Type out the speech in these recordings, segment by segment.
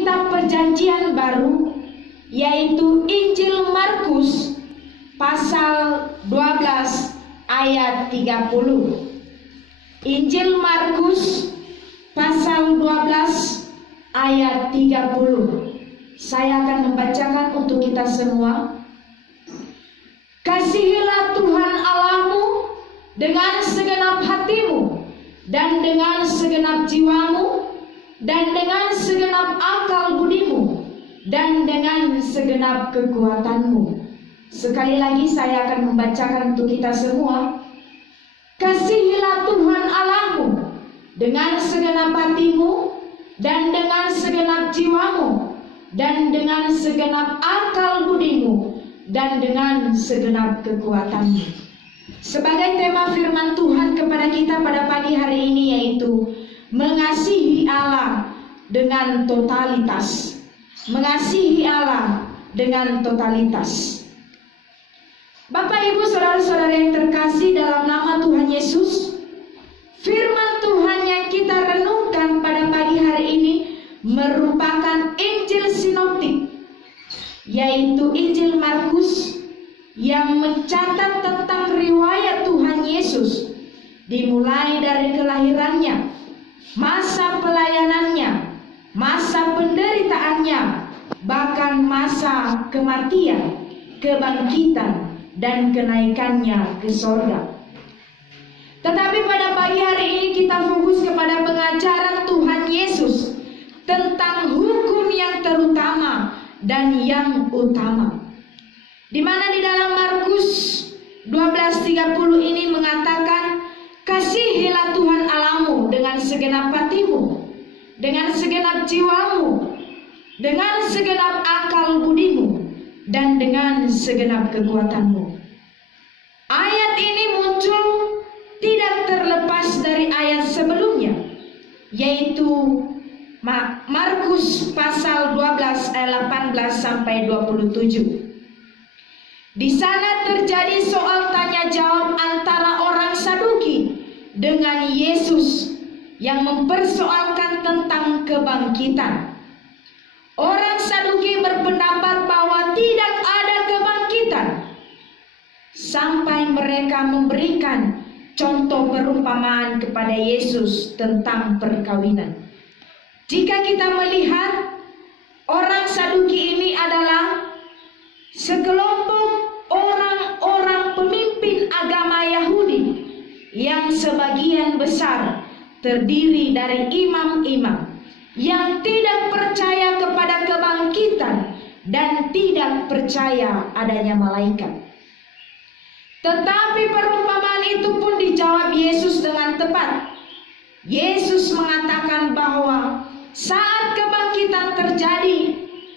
Kitab Perjanjian Baru, yaitu Injil Markus pasal 12 ayat 30. Injil Markus pasal 12 ayat 30. Saya akan membacakan untuk kita semua. Kasihilah Tuhan Allahmu dengan segenap hatimu, dan dengan segenap jiwamu, dan dengan segenap akal budimu, dan dengan segenap kekuatanmu. Sekali lagi saya akan membacakan untuk kita semua. Kasihilah Tuhan Allahmu dengan segenap hatimu, dan dengan segenap jiwamu, dan dengan segenap akal budimu, dan dengan segenap kekuatanmu. Sebagai tema firman Tuhan kepada kita pada pagi hari ini yaitu mengasihi Allah dengan totalitas. Mengasihi Allah dengan totalitas. Bapak, Ibu, saudara-saudara yang terkasih dalam nama Tuhan Yesus, firman Tuhan yang kita renungkan pada pagi hari ini merupakan Injil sinoptik, yaitu Injil Markus, yang mencatat tentang riwayat Tuhan Yesus dimulai dari kelahirannya, masa pelayanannya, masa penderitaannya, bahkan masa kematian, kebangkitan, dan kenaikannya ke sorga. Tetapi pada pagi hari ini kita fokus kepada pengajaran Tuhan Yesus tentang hukum yang terutama dan yang utama, di mana di dalam Markus 12:30 ini mengatakan, kasihilah Tuhan Allahmu dengan segenap hatimu, dengan segenap jiwamu, dengan segenap akal budimu, dan dengan segenap kekuatanmu. Ayat ini muncul tidak terlepas dari ayat sebelumnya, yaitu Markus pasal 12 ayat 18 sampai 27. Di sana terjadi soal tanya jawab antara orang Saduki dengan Yesus yang mempersoalkan tentang kebangkitan. Orang Saduki berpendapat bahwa tidak ada kebangkitan sampai mereka memberikan contoh perumpamaan kepada Yesus tentang perkawinan. Jika kita melihat, orang Saduki ini adalah sekelompok orang-orang pemimpin agama Yahudi yang sebagian besar terdiri dari imam-imam yang tidak percaya kepada kebangkitan dan tidak percaya adanya malaikat. Tetapi perumpamaan itu pun dijawab Yesus dengan tepat. Yesus mengatakan bahwa saat kebangkitan terjadi,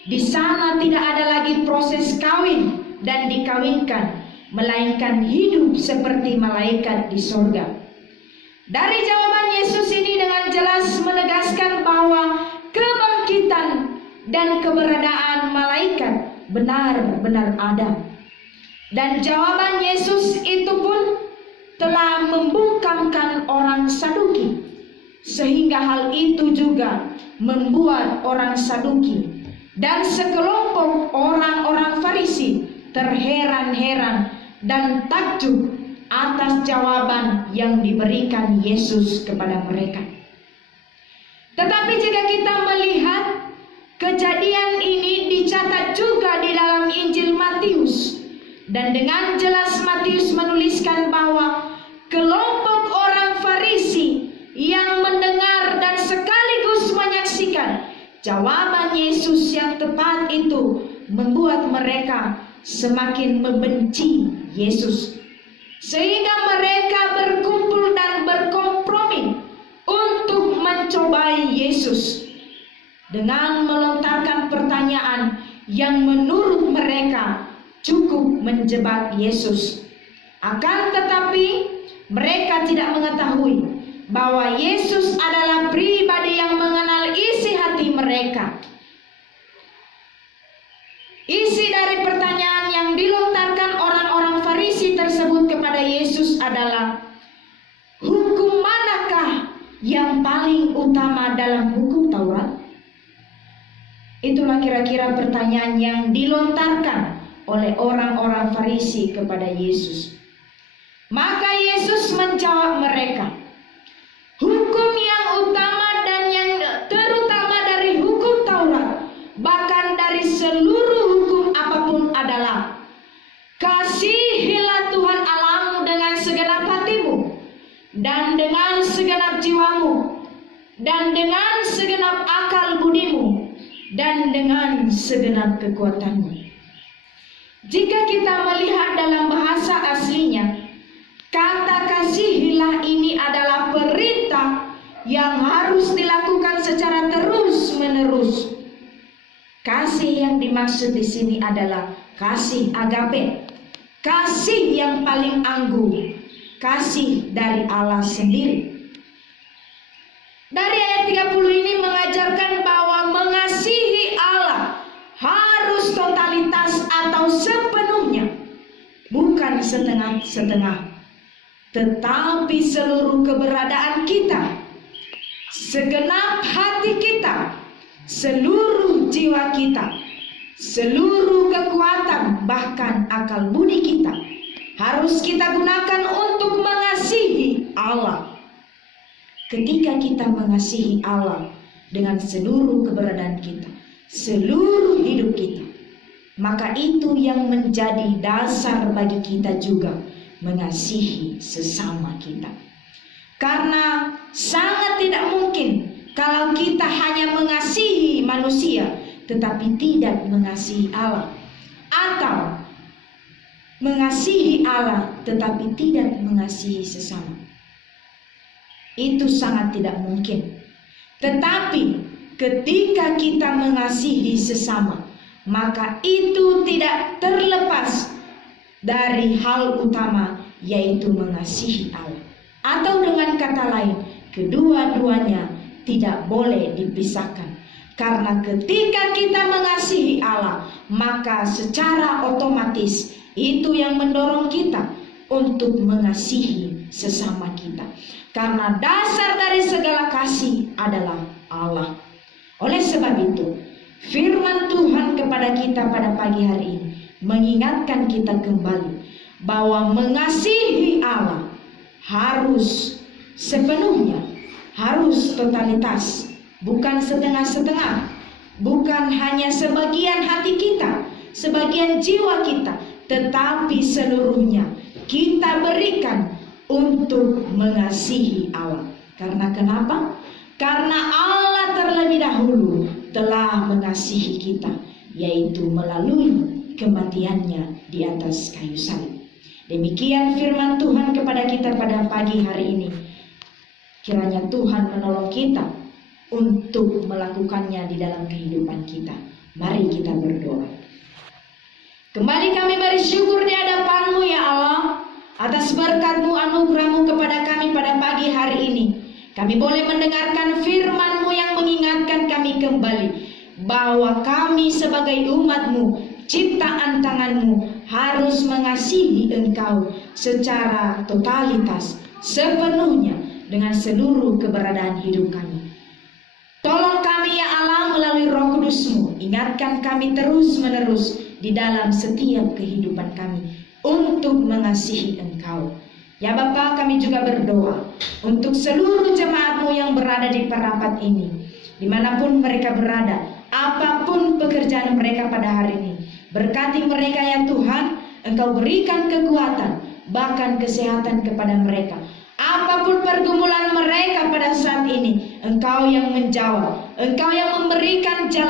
di sana tidak ada lagi proses kawin dan dikawinkan, melainkan hidup seperti malaikat di sorga. Dari jawaban Yesus ini dengan jelas menegaskan bahwa kebangkitan dan keberadaan malaikat benar-benar ada. Dan jawaban Yesus itu pun telah membungkamkan orang Saduki, sehingga hal itu juga membuat orang Saduki dan sekelompok orang-orang Farisi terheran-heran dan takjub atas jawaban yang diberikan Yesus kepada mereka. Tetapi jika kita melihat, kejadian ini dicatat juga di dalam Injil Matius, dan dengan jelas Matius menuliskan bahwa kelompok orang Farisi yang mendengar dan sekaligus menyaksikan jawaban Yesus yang tepat itu membuat mereka semakin membenci Yesus, sehingga mereka berkumpul dan berkompromi untuk mencobai Yesus dengan melontarkan pertanyaan yang menurut mereka cukup menjebak Yesus. Akan tetapi mereka tidak mengetahui bahwa Yesus adalah pribadi yang mengenal isi hati mereka. Isi dari pertanyaan yang dilontarkan orang-orang Farisi tersebut kepada Yesus adalah, hukum manakah yang paling utama dalam hukum Taurat? Itulah kira-kira pertanyaan yang dilontarkan oleh orang-orang Farisi kepada Yesus. Maka Yesus menjawab mereka, hukum yang utama dan yang terutama dari hukum Taurat, bahkan dari seluruh hukum apapun adalah, kasihilah Tuhan Allahmu dengan segenap hatimu, dan dengan segenap jiwamu, dan dengan segenap akal budimu, dan dengan segenap kekuatanmu. Jika kita melihat dalam bahasa aslinya, kata kasihilah ini adalah perintah yang harus dilakukan secara terus-menerus. Kasih yang dimaksud di sini adalah kasih agape, kasih yang paling anggun, kasih dari Allah sendiri. Dari ayat 30 ini mengajarkan bahwa mengasihi Allah harus totalitas atau sepenuhnya, bukan setengah-setengah, tetapi seluruh keberadaan kita, segenap hati kita, seluruh jiwa kita, seluruh kekuatan, bahkan akal budi kita, harus kita gunakan untuk mengasihi Allah. Ketika kita mengasihi Allah dengan seluruh keberadaan kita, seluruh hidup kita, maka itu yang menjadi dasar bagi kita juga mengasihi sesama kita. Karena sangat tidak mungkin kalau kita hanya mengasihi manusia tetapi tidak mengasihi Allah, atau mengasihi Allah tetapi tidak mengasihi sesama. Itu sangat tidak mungkin. Tetapi ketika kita mengasihi sesama, maka itu tidak terlepas dari hal utama, yaitu mengasihi Allah. Atau dengan kata lain, kedua-duanya tidak boleh dipisahkan. Karena ketika kita mengasihi Allah, maka secara otomatis itu yang mendorong kita untuk mengasihi sesama kita. Karena dasar dari segala kasih adalah Allah. Oleh sebab itu, firman Tuhan kepada kita pada pagi hari ini mengingatkan kita kembali bahwa mengasihi Allah harus sepenuhnya, harus totalitas, bukan setengah-setengah, bukan hanya sebagian hati kita, sebagian jiwa kita, tetapi seluruhnya kita berikan untuk mengasihi Allah. Karena kenapa? Karena Allah terlebih dahulu telah mengasihi kita, yaitu melalui kematiannya di atas kayu salib. Demikian firman Tuhan kepada kita pada pagi hari ini. Kiranya Tuhan menolong kita untuk melakukannya di dalam kehidupan kita. Mari kita berdoa. Kembali kami bersyukur di hadapan-Mu ya Allah, atas berkat-Mu, anugerah-Mu kepada kami pada pagi hari ini. Kami boleh mendengarkan firman-Mu yang mengingatkan kami kembali bahwa kami sebagai umat-Mu, ciptaan tangan-Mu, harus mengasihi Engkau secara totalitas, sepenuhnya, dengan seluruh keberadaan hidup kami. Tolong kami ya Allah melalui Roh Kudus-Mu, ingatkan kami terus-menerus di dalam setiap kehidupan kami untuk mengasihi Engkau. Ya Bapa, kami juga berdoa untuk seluruh jemaat-Mu yang berada di perapat ini, dimanapun mereka berada, apapun pekerjaan mereka pada hari ini. Berkati mereka ya Tuhan, Engkau berikan kekuatan, bahkan kesehatan kepada mereka. Apapun pergumulan mereka pada saat ini, Engkau yang menjawab, Engkau yang memberikan jalan